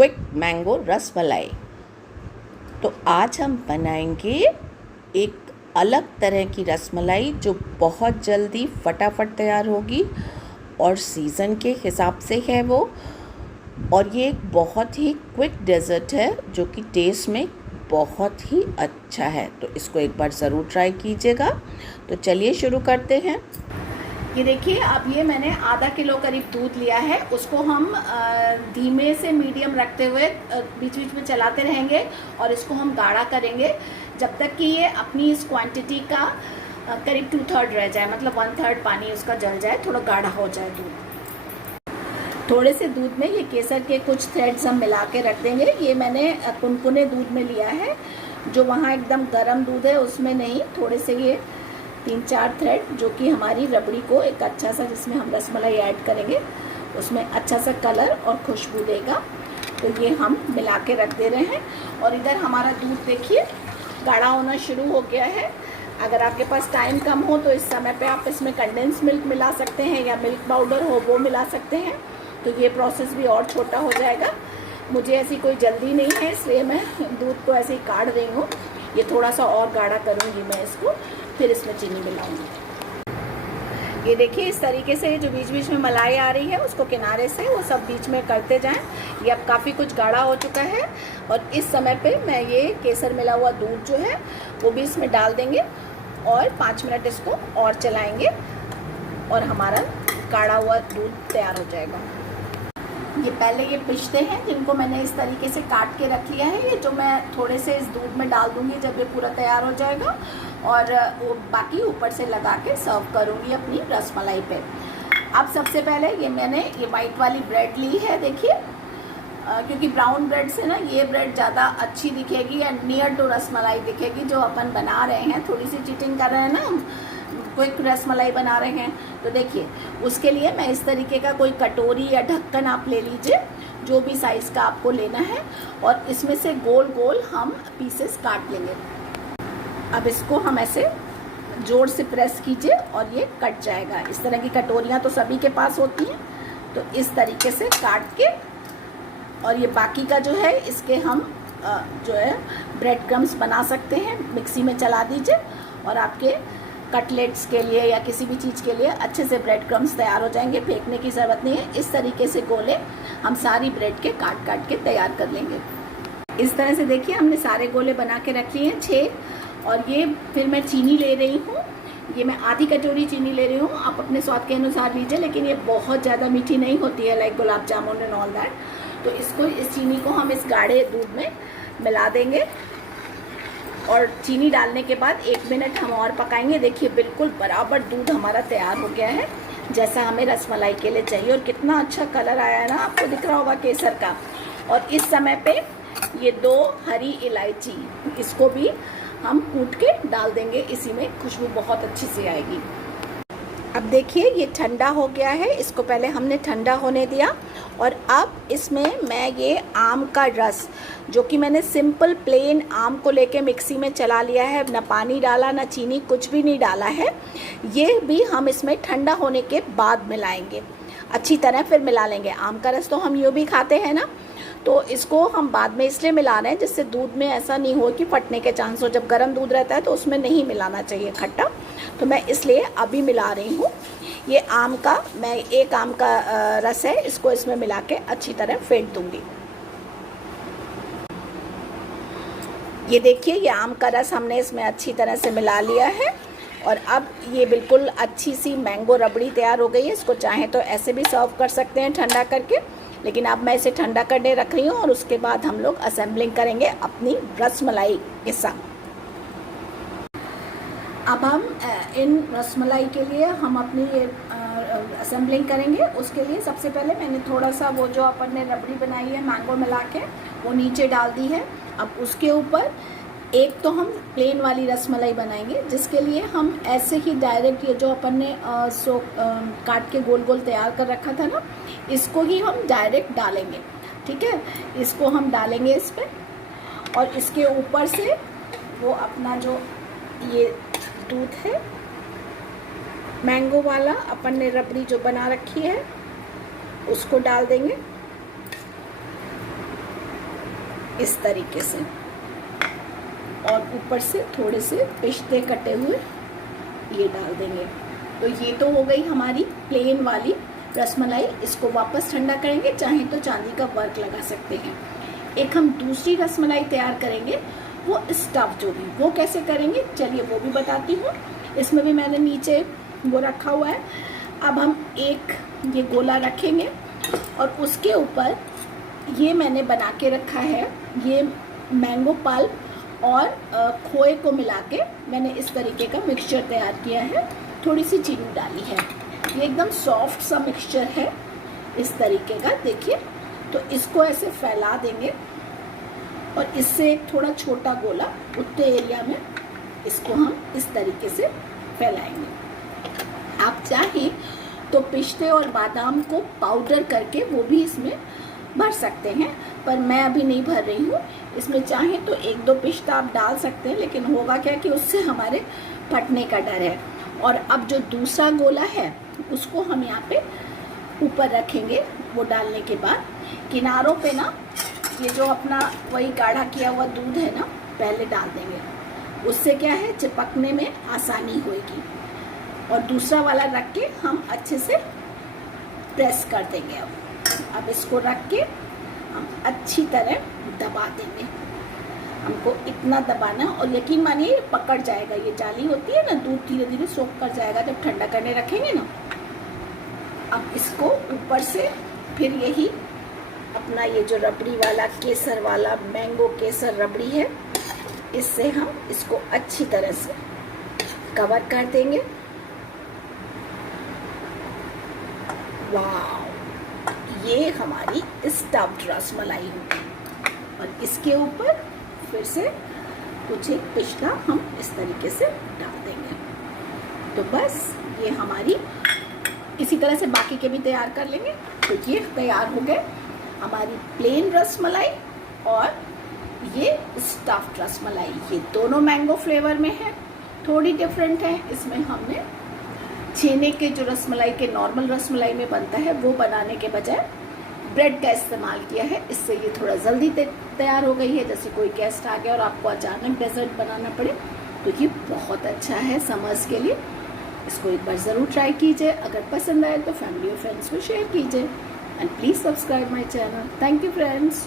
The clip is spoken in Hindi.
Quick mango rasmalai. तो आज हम बनाएंगे एक अलग तरह की रसमलाई जो बहुत जल्दी फटाफट तैयार होगी और सीज़न के हिसाब से है वो। और ये एक बहुत ही क्विक डेज़र्ट है जो कि टेस्ट में बहुत ही अच्छा है। तो इसको एक बार ज़रूर ट्राई कीजिएगा। तो चलिए शुरू करते हैं। ये देखिए, अब ये मैंने आधा किलो करीब दूध लिया है। उसको हम धीमे से मीडियम रखते हुए बीच बीच में चलाते रहेंगे और इसको हम गाढ़ा करेंगे जब तक कि ये अपनी इस क्वांटिटी का करीब 2/3 रह जाए, मतलब 1/3 पानी उसका जल जाए, थोड़ा गाढ़ा हो जाए दूध। थोड़े से दूध में ये केसर के कुछ थ्रेड्स हम मिला के रख देंगे। ये मैंने कुनकुने दूध में लिया है, जो वहाँ एकदम गर्म दूध है उसमें नहीं। थोड़े से ये 3-4 थ्रेड जो कि हमारी रबड़ी को एक अच्छा सा, जिसमें हम रसमलाई ऐड करेंगे, उसमें अच्छा सा कलर और खुशबू देगा। तो ये हम मिला के रख दे रहे हैं। और इधर हमारा दूध देखिए गाढ़ा होना शुरू हो गया है। अगर आपके पास टाइम कम हो तो इस समय पे आप इसमें कंडेंस मिल्क मिला सकते हैं या मिल्क पाउडर हो वो मिला सकते हैं, तो ये प्रोसेस भी और छोटा हो जाएगा। मुझे ऐसी कोई जल्दी नहीं है, इसलिए मैं दूध को ऐसे ही काढ़ रही हूँ। ये थोड़ा सा और गाढ़ा करूँगी मैं इसको, फिर इसमें चीनी मिलाऊंगी। ये देखिए, इस तरीके से जो बीच बीच में मलाई आ रही है उसको किनारे से वो सब बीच में करते जाएं। ये अब काफ़ी कुछ गाढ़ा हो चुका है और इस समय पे मैं ये केसर मिला हुआ दूध जो है वो भी इसमें डाल देंगे और 5 मिनट इसको और चलाएंगे और हमारा काढ़ा हुआ दूध तैयार हो जाएगा। ये पहले ये पिस्ते हैं जिनको मैंने इस तरीके से काट के रख लिया है, ये जो मैं थोड़े से इस दूध में डाल दूंगी जब ये पूरा तैयार हो जाएगा, और वो बाकी ऊपर से लगा के सर्व करूंगी अपनी रसमलाई पे। अब सबसे पहले ये मैंने ये वाइट वाली ब्रेड ली है, देखिए, क्योंकि ब्राउन ब्रेड से ना ये ब्रेड ज़्यादा अच्छी दिखेगी एंड नियर टू रसमलाई दिखेगी जो अपन बना रहे हैं। थोड़ी सी चीटिंग कर रहे हैं ना, क्विक रसमलाई बना रहे हैं, तो देखिए उसके लिए मैं इस तरीके का कोई कटोरी या ढक्कन आप ले लीजिए, जो भी साइज़ का आपको लेना है, और इसमें से गोल गोल हम पीसेस काट लेंगे। अब इसको हम ऐसे जोर से प्रेस कीजिए और ये कट जाएगा। इस तरह की कटोरियाँ तो सभी के पास होती हैं, तो इस तरीके से काट के, और ये बाकी का जो है इसके हम जो है ब्रेड क्रम्स बना सकते हैं। मिक्सी में चला दीजिए और आपके कटलेट्स के लिए या किसी भी चीज़ के लिए अच्छे से ब्रेड क्रम्स तैयार हो जाएंगे। फेंकने की ज़रूरत नहीं है। इस तरीके से गोले हम सारी ब्रेड के काट काट के तैयार कर लेंगे। इस तरह से देखिए हमने सारे गोले बना के रख लिए हैं 6। और ये फिर मैं चीनी ले रही हूँ, ये मैं आधी कटोरी चीनी ले रही हूँ। आप अपने स्वाद के अनुसार लीजिए, लेकिन ये बहुत ज़्यादा मीठी नहीं होती है, like gulab jamun and all that. तो इसको, इस चीनी को हम इस गाढ़े दूध में मिला देंगे और चीनी डालने के बाद 1 मिनट हम और पकाएंगे। देखिए बिल्कुल बराबर दूध हमारा तैयार हो गया है, जैसा हमें रसमलाई के लिए चाहिए। और कितना अच्छा कलर आया है ना, आपको दिख रहा होगा केसर का। और इस समय पे ये 2 हरी इलायची, इसको भी हम कूट के डाल देंगे इसी में, खुशबू बहुत अच्छी से आएगी। अब देखिए ये ठंडा हो गया है, इसको पहले हमने ठंडा होने दिया। और अब इसमें मैं ये आम का रस, जो कि मैंने सिंपल प्लेन आम को लेके मिक्सी में चला लिया है, ना पानी डाला ना चीनी, कुछ भी नहीं डाला है, ये भी हम इसमें ठंडा होने के बाद मिलाएंगे, अच्छी तरह फिर मिला लेंगे। आम का रस तो हम यूँ भी खाते हैं ना, तो इसको हम बाद में इसलिए मिला रहे हैं जिससे दूध में ऐसा नहीं हो कि फटने के चांस हो। जब गर्म दूध रहता है तो उसमें नहीं मिलाना चाहिए खट्टा, तो मैं इसलिए अभी मिला रही हूँ। ये आम का, मैं एक आम का रस है, इसको इसमें मिला के अच्छी तरह फेंट दूंगी। ये देखिए ये आम का रस हमने इसमें अच्छी तरह से मिला लिया है और अब ये बिल्कुल अच्छी सी मैंगो रबड़ी तैयार हो गई है। इसको चाहें तो ऐसे भी सर्व कर सकते हैं ठंडा करके, लेकिन अब मैं इसे ठंडा करने रख रही हूँ और उसके बाद हम लोग असेंबलिंग करेंगे अपनी रसमलाई के साथ। अब हम इन रसमलाई के लिए हम अपनी असेंबलिंग करेंगे। उसके लिए सबसे पहले मैंने थोड़ा सा वो जो अपन ने रबड़ी बनाई है मैंगो मिला के, वो नीचे डाल दी है। अब उसके ऊपर एक तो हम प्लेन वाली रसमलाई बनाएंगे, जिसके लिए हम ऐसे ही डायरेक्ट ये जो अपन ने काट के गोल गोल तैयार कर रखा था ना, इसको ही हम डायरेक्ट डालेंगे। ठीक है, इसको हम डालेंगे इस पर, और इसके ऊपर से वो अपना जो ये दूध है मैंगो वाला, अपन ने रबड़ी जो बना रखी है, उसको डाल देंगे। इस तरीके से, और ऊपर से थोड़े से पिस्ते कटे हुए ये डाल देंगे। तो ये तो हो गई हमारी प्लेन वाली रसमलाई। इसको वापस ठंडा करेंगे, चाहे तो चांदी का वर्क लगा सकते हैं। एक हम दूसरी रसमलाई तैयार करेंगे, वो स्टफ्ड होगी। वो कैसे करेंगे चलिए वो भी बताती हूँ। इसमें भी मैंने नीचे वो रखा हुआ है। अब हम एक ये गोला रखेंगे और उसके ऊपर ये मैंने बना के रखा है, ये मैंगो पल्प और खोए को मिला के मैंने इस तरीके का मिक्सचर तैयार किया है। थोड़ी सी चीनी डाली है, ये एकदम सॉफ्ट सा मिक्सचर है इस तरीके का। देखिए, तो इसको ऐसे फैला देंगे और इससे एक थोड़ा छोटा गोला उतने एरिया में इसको हम इस तरीके से फैलाएंगे। आप चाहें तो पिस्ते और बादाम को पाउडर करके वो भी इसमें भर सकते हैं, पर मैं अभी नहीं भर रही हूँ। इसमें चाहें तो एक दो पिस्ता आप डाल सकते हैं, लेकिन होगा क्या कि उससे हमारे फटने का डर है। और अब जो दूसरा गोला है उसको हम यहाँ पे ऊपर रखेंगे। वो डालने के बाद किनारों पे ना ये जो अपना वही गाढ़ा किया हुआ दूध है ना, पहले डाल देंगे। उससे क्या है, चिपकने में आसानी होगी। और दूसरा वाला रख के हम अच्छे से प्रेस कर देंगे। अब इसको रख के हम अच्छी तरह दबा देंगे। हमको इतना दबाना, और यकीन मानिए पकड़ जाएगा। ये जाली होती है ना, दूध धीरे धीरे सोख कर जाएगा जब ठंडा करने रखेंगे ना। अब इसको ऊपर से फिर यही अपना ये जो रबड़ी वाला केसर वाला मैंगो केसर रबड़ी है, इससे हम इसको अच्छी तरह से कवर कर देंगे। वाह, ये हमारी स्टफ्ड रसमलाई होगी। और इसके ऊपर फिर से कुछ एक पिस्ता हम इस तरीके से डाल देंगे। तो बस ये हमारी, इसी तरह से बाकी के भी तैयार कर लेंगे। तो ये तैयार हो गए हमारी प्लेन रसमलाई और ये स्टफ्ड रसमलाई। ये दोनों मैंगो फ्लेवर में है, थोड़ी डिफरेंट है। इसमें हमने छेने के जो रसमलाई के नॉर्मल रसमलाई में बनता है वो बनाने के बजाय ब्रेड का इस्तेमाल किया है। इससे ये थोड़ा जल्दी तैयार हो गई है। जैसे कोई गेस्ट आ गया और आपको अचानक डेजर्ट बनाना पड़े, तो ये बहुत अच्छा है समर्स के लिए। इसको एक बार ज़रूर ट्राई कीजिए। अगर पसंद आए तो फैमिली और फ्रेंड्स को शेयर कीजिए। And please subscribe my channel. Thank you friends.